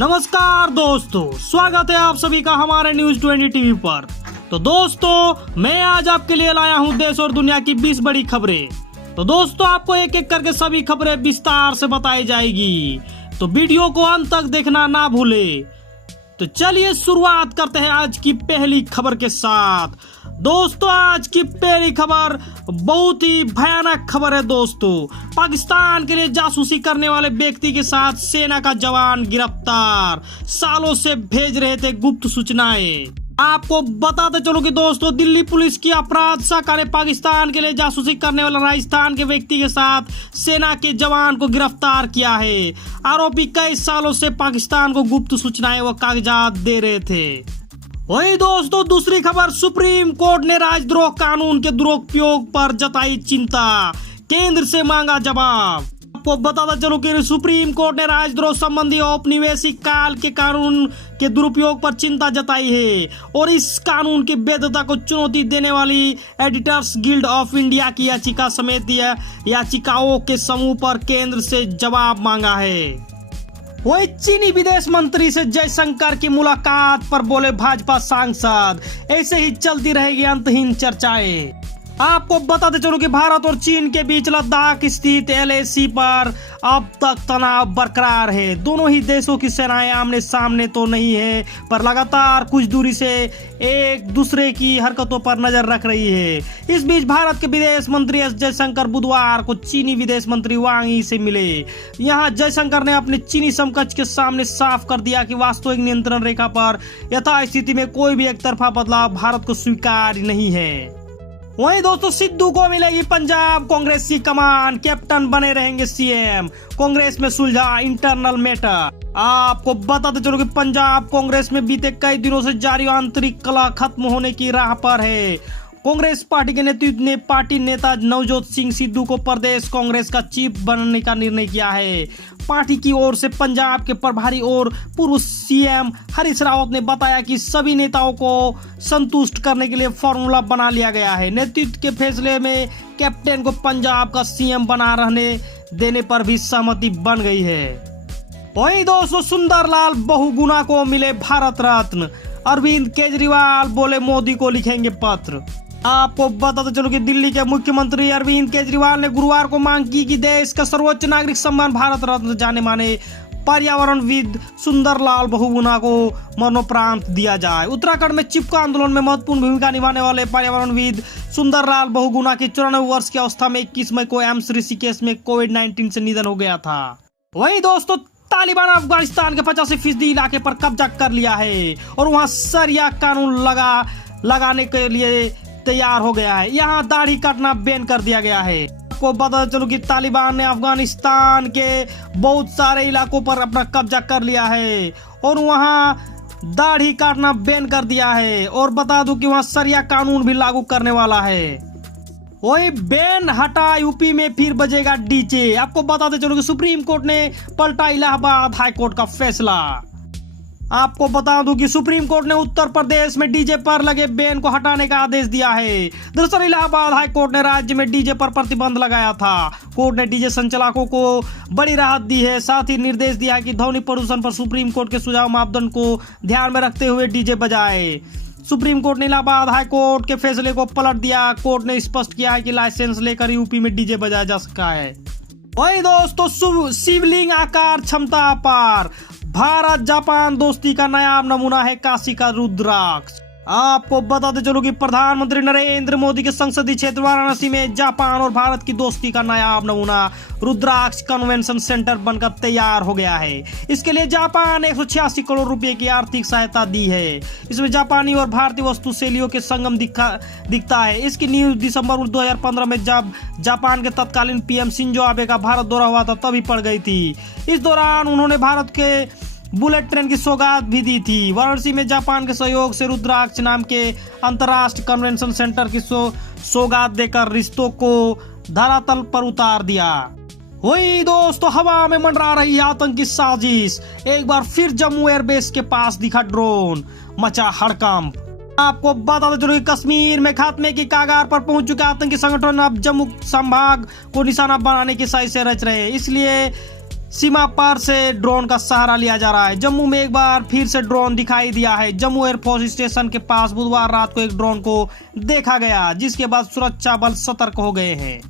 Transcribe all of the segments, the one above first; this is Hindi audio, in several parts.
नमस्कार दोस्तों, स्वागत है आप सभी का हमारे न्यूज 20 टीवी पर। तो दोस्तों, मैं आज आपके लिए लाया हूं देश और दुनिया की 20 बड़ी खबरें। तो दोस्तों, आपको एक एक करके सभी खबरें विस्तार से बताई जाएगी, तो वीडियो को अंत तक देखना ना भूले। तो चलिए शुरुआत करते हैं आज की पहली खबर के साथ। दोस्तों, आज की पहली खबर बहुत ही भयानक खबर है। दोस्तों, पाकिस्तान के लिए जासूसी करने वाले व्यक्ति के साथ सेना का जवान गिरफ्तार, सालों से भेज रहे थे गुप्त सूचनाएं। आपको बताते चलो कि दोस्तों, दिल्ली पुलिस की अपराध शाखा ने पाकिस्तान के लिए जासूसी करने वाले राजस्थान के व्यक्ति के साथ सेना के जवान को गिरफ्तार किया है। आरोपी कई सालों से पाकिस्तान को गुप्त सूचनाएं व कागजात दे रहे थे। वही दोस्तों, दूसरी खबर, सुप्रीम कोर्ट ने राजद्रोह कानून के दुरुपयोग पर जताई चिंता, केंद्र से मांगा जवाब। आपको बताता चलो कि सुप्रीम कोर्ट ने राजद्रोह संबंधी औपनिवेशिक काल के कानून के दुरुपयोग पर चिंता जताई है और इस कानून की वैधता को चुनौती देने वाली एडिटर्स गिल्ड ऑफ इंडिया की याचिका समेत याचिकाओं के समूह पर केंद्र से जवाब मांगा है। वही चीनी विदेश मंत्री से जयशंकर की मुलाकात पर बोले भाजपा सांसद, ऐसे ही चलती रहेगी अंतहीन चर्चाएं। आपको बताते चलो कि भारत और चीन के बीच लद्दाख स्थित LAC पर अब तक तनाव बरकरार है। दोनों ही देशों की सेनाएं आमने सामने तो नहीं है, पर लगातार कुछ दूरी से एक दूसरे की हरकतों पर नजर रख रही है। इस बीच भारत के विदेश मंत्री एस जयशंकर बुधवार को चीनी विदेश मंत्री वांग यी से मिले। यहां जयशंकर ने अपने चीनी समकक्ष के सामने साफ कर दिया कि वास्तविक नियंत्रण रेखा पर यथास्थिति में कोई भी एक तरफा बदलाव भारत को स्वीकार्य नहीं है। वहीं दोस्तों, सिद्धू को मिलेगी पंजाब कांग्रेस की कमान, कैप्टन बने रहेंगे CM, कांग्रेस में सुलझा इंटरनल मैटर। आपको बताते चलो कि पंजाब कांग्रेस में बीते कई दिनों से जारी आंतरिक कलह खत्म होने की राह पर है। कांग्रेस पार्टी के नेतृत्व ने पार्टी नेता नवजोत सिंह सिद्धू को प्रदेश कांग्रेस का चीफ बनने का निर्णय किया है। पार्टी की ओर से पंजाब के प्रभारी और पूर्व CM हरीश रावत ने बताया कि सभी नेताओं को संतुष्ट करने के लिए फॉर्मूला बना लिया गया है। नेतृत्व के फैसले में कैप्टन को पंजाब का CM बना रहने देने पर भी सहमति बन गई है। वहीं दोस्तों, सुंदरलाल बहुगुणा को मिले भारत रत्न, अरविंद केजरीवाल बोले मोदी को लिखेंगे पत्र। आपको बताते चलो कि दिल्ली के मुख्यमंत्री अरविंद केजरीवाल ने गुरुवार को मांग की कि देश का सर्वोच्च नागरिक सम्मान भारत रत्न जाने माने पर्यावरणविद सुंदरलाल बहुगुणा को मरणोपरांत दिया जाए। उत्तराखंड में चिपको आंदोलन में महत्वपूर्ण भूमिका निभाने वाले पर्यावरणविद सुंदरलाल बहुगुणा की 94 वर्ष की अवस्था में 21 मई को एम्स ऋषिकेश में कोविड-19 से निधन हो गया था। वहीं दोस्तों, तालिबान अफगानिस्तान के 85% इलाके पर कब्जा कर लिया है और वहां शरिया कानून लगाने के लिए तैयार हो गया है। यहाँ दाढ़ी काटना बैन कर दिया गया है। आपको पता चलो कि तालिबान ने अफगानिस्तान के बहुत सारे इलाकों पर अपना कब्जा कर लिया है और वहाँ दाढ़ी काटना बैन कर दिया है। और बता दूं कि वहाँ शरिया कानून भी लागू करने वाला है। वही बैन हटा, यूपी में फिर बजेगा डीजे। आपको बताते चलो कि सुप्रीम कोर्ट ने पलटा इलाहाबाद हाई कोर्ट का फैसला। आपको बता दूं कि सुप्रीम कोर्ट ने उत्तर प्रदेश में डीजे पर लगे बैन को हटाने का आदेश दिया है। दरअसल इलाहाबाद हाई कोर्ट ने राज्य में डीजे पर प्रतिबंध लगाया था। कोर्ट ने डीजे संचालकों को बड़ी राहत दी है, साथ ही निर्देश दिया है कि ध्वनि प्रदूषण पर सुप्रीम कोर्ट के सुझाव मापदंड को ध्यान में रखते हुए डीजे बजाए। सुप्रीम कोर्ट ने इलाहाबाद हाई कोर्ट के फैसले को पलट दिया। कोर्ट ने स्पष्ट किया है कि लाइसेंस लेकर यूपी में डीजे बजाया जा सकता है। वही दोस्तों, शिवलिंग आकार क्षमता अपार, भारत जापान दोस्ती का नया नमूना है काशी का रुद्राक्ष। आपको बताते चलो कि प्रधानमंत्री नरेंद्र मोदी के संसदीय क्षेत्र वाराणसी में जापान और भारत की दोस्ती का नया नमूना रुद्राक्ष कन्वेंशन सेंटर बनकर तैयार हो गया है। इसके लिए जापान 186 करोड़ रुपए की आर्थिक सहायता दी है। इसमें जापानी और भारतीय वस्तु शैलियों के संगम दिखता है। इसकी न्यूज दिसंबर 2015 में जब जापान के तत्कालीन PM शिंजो आबे का भारत दौरा हुआ था तभी पड़ गई थी। इस दौरान उन्होंने भारत के बुलेट ट्रेन की सौगात भी दी थी। वाराणसी में जापान के सहयोग से रुद्राक्ष नाम के अंतर्राष्ट्रीय कन्वेंशन सेंटर की सौगात देकर रिश्तों को धरातल पर उतार दिया। वही दोस्तों, हवा में मंडरा रही आतंकी साजिश, एक बार फिर जम्मू एयरबेस के पास दिखा ड्रोन, मचा हड़कंप। आपको बताते चलो कि कश्मीर में खात्मे की कगार पर पहुंच चुके आतंकी संगठन अब जम्मू संभाग को निशाना बनाने की साजिश रच रहे हैं। इसलिए सीमा पार से ड्रोन का सहारा लिया जा रहा है। जम्मू में एक बार फिर से ड्रोन दिखाई दिया है। जम्मू एयरफोर्स स्टेशन के पास बुधवार रात को एक ड्रोन को देखा गया, जिसके बाद सुरक्षा बल सतर्क हो गए हैं।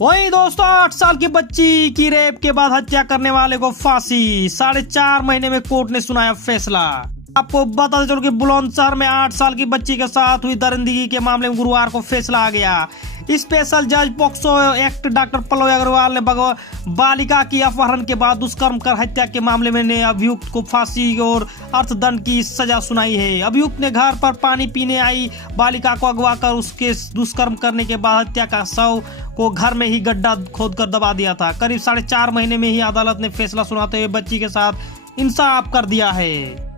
वहीं दोस्तों 8 साल की बच्ची की रेप के बाद हत्या करने वाले को फांसी, 4.5 महीने में कोर्ट ने सुनाया फैसला। आपको बता चलो कि बुलंदशहर में 8 साल की बच्ची के साथ हुई दरिंदगी के मामले में गुरुवार को फैसला आ गया। स्पेशल जज POCSO act doctor Pallav Agarwal ने बालिका की अपहरण के बाद दुष्कर्म कर हत्या के मामले में ने अभियुक्त को फांसी और अर्थदंड की सजा सुनाई है। अभियुक्त ने घर पर पानी पीने आई बालिका को अगवा कर उसके दुष्कर्म करने के बाद हत्या का शव को घर में ही गड्ढा खोदकर दबा दिया था। करीब 4.5 महीने में ही अदालत ने फैसला सुनाते हुए बच्ची के साथ इंसाफ कर दिया है।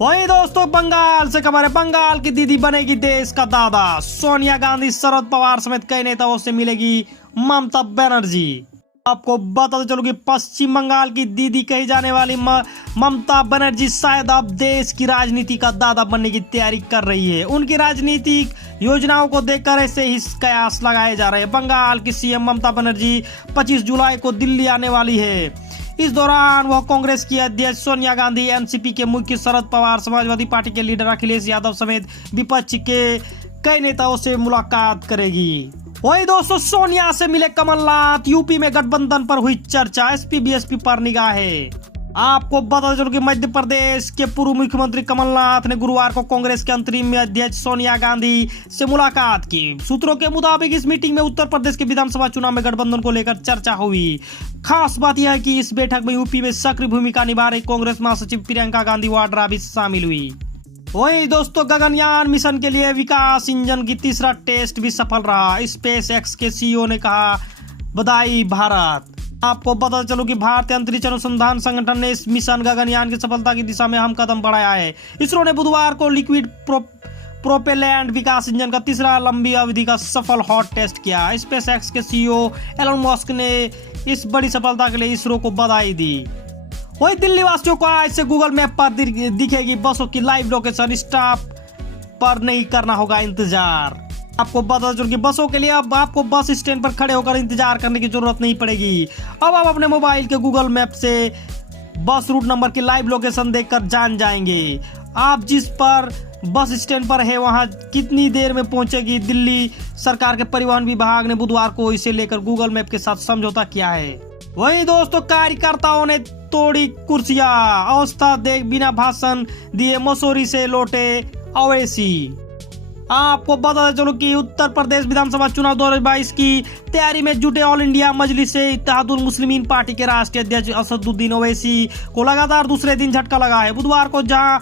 वहीं दोस्तों बंगाल से खबर है, बंगाल की दीदी बनेगी देश का दादा। सोनिया गांधी, शरद पवार समेत कई नेताओं से मिलेगी ममता बनर्जी। आपको बताते चलो कि पश्चिम बंगाल की दीदी कही जाने वाली ममता बनर्जी शायद अब देश की राजनीति का दादा बनने की तैयारी कर रही है। उनकी राजनीतिक योजनाओं को देखकर ऐसे ही कयास लगाए जा रहे हैं। बंगाल की सीएम ममता बनर्जी 25 जुलाई को दिल्ली आने वाली है। इस दौरान वह कांग्रेस की अध्यक्ष सोनिया गांधी, एनसीपी के मुख्य शरद पवार, समाजवादी पार्टी के लीडर अखिलेश यादव समेत विपक्ष के कई नेताओं से मुलाकात करेगी। वही दोस्तों सोनिया से मिले कमलनाथ, यूपी में गठबंधन पर हुई चर्चा, एसपी बीएसपी पर निगाह है। आपको बता चलो कि मध्य प्रदेश के पूर्व मुख्यमंत्री कमलनाथ ने गुरुवार को कांग्रेस के अंतरिम अध्यक्ष सोनिया गांधी से मुलाकात की। सूत्रों के मुताबिक इस मीटिंग में उत्तर प्रदेश के विधानसभा चुनाव में गठबंधन को लेकर चर्चा हुई। खास बात यह है कि इस बैठक में यूपी में सक्रिय भूमिका निभा रही कांग्रेस महासचिव प्रियंका गांधी वाड्रा भी शामिल हुई। वहीं दोस्तों गगनयान मिशन के लिए विकास इंजन की तीसरा टेस्ट भी सफल रहा। स्पेस एक्स के सीईओ ने कहा बधाई भारत। आपको पता चलो कि भारतीय अंतरिक्ष अनुसंधान संगठन ने इस मिशन गगनयान की सफलता की दिशा में अहम कदम बढ़ाया है। इसरो ने बुधवार को लिक्विड प्रोपेलैंट विकास इंजन का तीसरा लंबी अवधि का सफल हॉट टेस्ट किया। स्पेस एक्स के सीईओ एलन मस्क ने इस बड़ी सफलता के लिए इसरो को बधाई दी। वही दिल्ली वासियों को आज से गूगल मैप पर दिखेगी बसों की लाइव लोकेशन, स्टॉप पर नहीं करना होगा इंतजार। आपको बता चलो कि बसों के लिए अब आपको बस स्टैंड पर खड़े होकर इंतजार करने की जरूरत नहीं पड़ेगी। अब आप अपने मोबाइल के गूगल मैप से बस रूट नंबर की लाइव लोकेशन देखकर जान जाएंगे आप जिस पर बस स्टैंड पर है वहां कितनी देर में पहुंचेगी। दिल्ली सरकार के परिवहन विभाग ने बुधवार को इसे लेकर गूगल मैप के साथ समझौता किया है। वहीं दोस्तों कार्यकर्ताओं ने तोड़ी कुर्सियां, अवस्था देख बिना भाषण दिए मसूरी से लौटे अवैसी। आपको बता चलो कि उत्तर प्रदेश विधानसभा चुनाव 2022 की तैयारी में जुटे ऑल इंडिया मजलिस इत्तेहादुल मुस्लिमीन पार्टी के राष्ट्रीय अध्यक्ष असदुद्दीन ओवैसी को लगातार दूसरे दिन झटका लगा है। बुधवार को जहां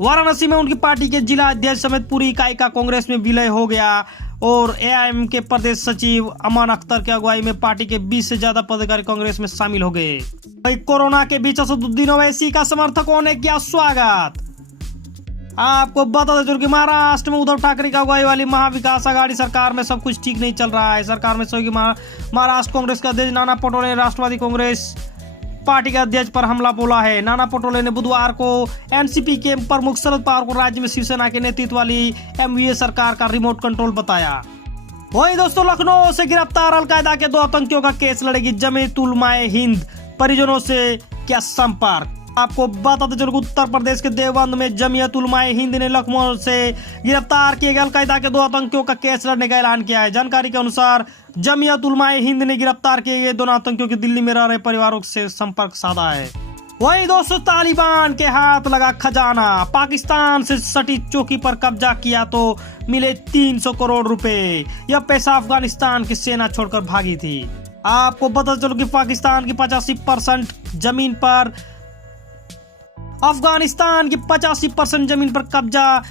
वाराणसी में उनकी पार्टी के जिला अध्यक्ष समेत पूरी इकाई का कांग्रेस में विलय हो गया और एआईएम के प्रदेश सचिव अमान अख्तर की अगुवाई में पार्टी के 20 से ज्यादा पदाधिकारी कांग्रेस में शामिल हो गए। कोरोना के बीच असदुद्दीन ओवैसी का समर्थकों ने किया स्वागत। आपको बता दें कि महाराष्ट्र में उद्धव ठाकरे की अगुवाई वाली महाविकास आघाड़ी सरकार में सब कुछ ठीक नहीं चल रहा है। सरकार में सहयोगी महाराष्ट्र कांग्रेस के अध्यक्ष नाना पटोले ने राष्ट्रवादी कांग्रेस पार्टी के अध्यक्ष पर हमला बोला है। नाना पटोले ने बुधवार को एनसीपी के प्रमुख शरद पवार को राज्य में शिवसेना के नेतृत्व वाली एमवीए सरकार का रिमोट कंट्रोल बताया। वहीं दोस्तों लखनऊ से गिरफ्तार अलकायदा के 2 आतंकियों का केस लड़ेगी जमीयत उलमाए हिंद, परिजनों से क्या संपर्क। आपको बताते चलो उत्तर प्रदेश के देवबंद में जमीयत उलमाए हिंद ने लखनऊ से गिरफ्तार किए गए अलकायदा के 2 आतंकियों का केस लड़ने का ऐलान किया है। जानकारी के अनुसार जमीयत उलमाए हिंद ने गिरफ्तार किए गए दोनों आतंकियों के दिल्ली में रह रहे परिवारों से संपर्क साधा है। वहीं दोस्तों तालिबान के हाथ लगा खजाना, पाकिस्तान से सटी चौकी पर कब्जा किया तो मिले 300 करोड़ रुपए। यह पैसा अफगानिस्तान की सेना छोड़कर भागी थी। आपको पता चलो कि पाकिस्तान की 85% जमीन पर अफगानिस्तान की 85% जमीन पर कब्जा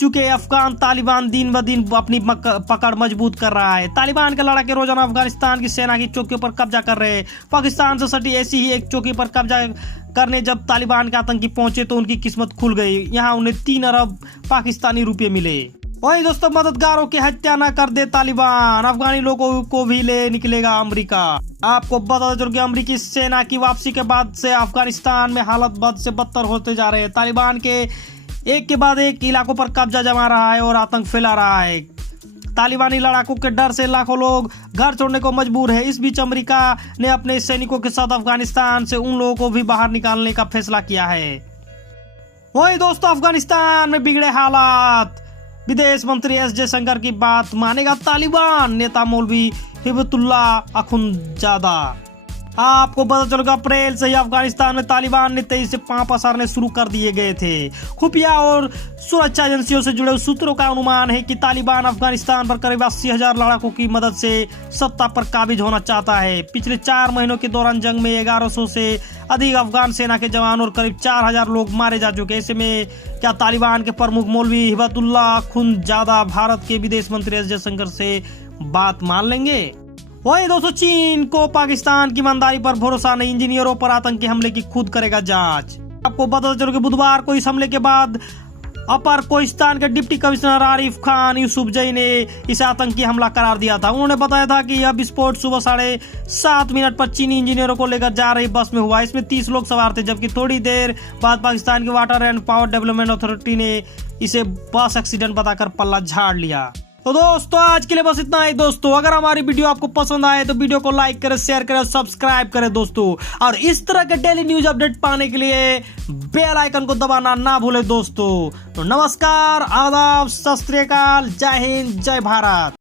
चुके अफगान तालिबान दिन ब दिन अपनी पकड़ मजबूत कर रहा है। तालिबान के लड़ाके रोजाना अफगानिस्तान की सेना की चौकियों पर कब्जा कर रहे हैं। पाकिस्तान से सटी ऐसी ही एक चौकी पर कब्जा करने जब तालिबान के आतंकी पहुंचे तो उनकी किस्मत खुल गई। यहाँ उन्हें 3 अरब पाकिस्तानी रुपए मिले। वही दोस्तों मददगारों की हत्या न कर दे तालिबान, अफगानी लोगों को भी ले निकलेगा अमेरिका। आपको बता दें कि अमेरिकी सेना की वापसी के बाद से अफगानिस्तान में हालत बद से बदतर होते जा रहे हैं। तालिबान के एक के बाद एक इलाकों पर कब्जा जमा रहा है और आतंक फैला रहा है। तालिबानी लड़ाकों के डर से लाखों लोग घर छोड़ने को मजबूर है। इस बीच अमेरिका ने अपने सैनिकों के साथ अफगानिस्तान से उन लोगों को भी बाहर निकालने का फैसला किया है। वही दोस्तों, अफगानिस्तान में बिगड़े हालात, विदेश मंत्री एस जयशंकर की बात मानेगा तालिबान नेता मौलवी हिबतुल्लाह अखुंजादा। आपको पता चलेगा अप्रैल से ही अफगानिस्तान में तालिबान ने तेजी से पांव पसारने शुरू कर दिए गए थे। खुफिया और सुरक्षा एजेंसियों से जुड़े सूत्रों का अनुमान है कि तालिबान अफगानिस्तान पर करीब 80,000 लड़ाकों की मदद से सत्ता पर काबिज होना चाहता है। पिछले 4 महीनों के दौरान जंग में 1100 से अधिक अफगान सेना के जवान और करीब 4,000 लोग मारे जा चुके हैं। ऐसे में क्या तालिबान के प्रमुख मौलवी हिबतुल्लाह अखुंजादा भारत के विदेश मंत्री एस जयशंकर से बात मान लेंगे? वही दोस्तों, चीन को पाकिस्तान की ईमानदारी पर भरोसा नहीं, इंजीनियरों पर आतंकी हमले की खुद करेगा जांच। आपको पता चलो कि बुधवार को इस हमले के बाद अपर कोहिस्तान के डिप्टी कमिश्नर आरिफ खान यूसुफजई ने इसे आतंकी हमला करार दिया था। उन्होंने बताया था कि यह विस्फोट सुबह 7:30 पर चीनी इंजीनियरों को लेकर जा रही बस में हुआ। इसमें 30 लोग सवार थे, जबकि थोड़ी देर बाद पाकिस्तान की water and power development authority ने इसे बस एक्सीडेंट बताकर पल्ला झाड़ लिया। तो दोस्तों, आज के लिए बस इतना ही। दोस्तों, अगर हमारी वीडियो आपको पसंद आए तो वीडियो को लाइक करें, शेयर करें, सब्सक्राइब करें दोस्तों। और इस तरह के डेली न्यूज अपडेट पाने के लिए बेल आइकन को दबाना ना भूलें दोस्तों। तो नमस्कार, आदाब, सत श्री अकाल, जय हिंद, जय भारत।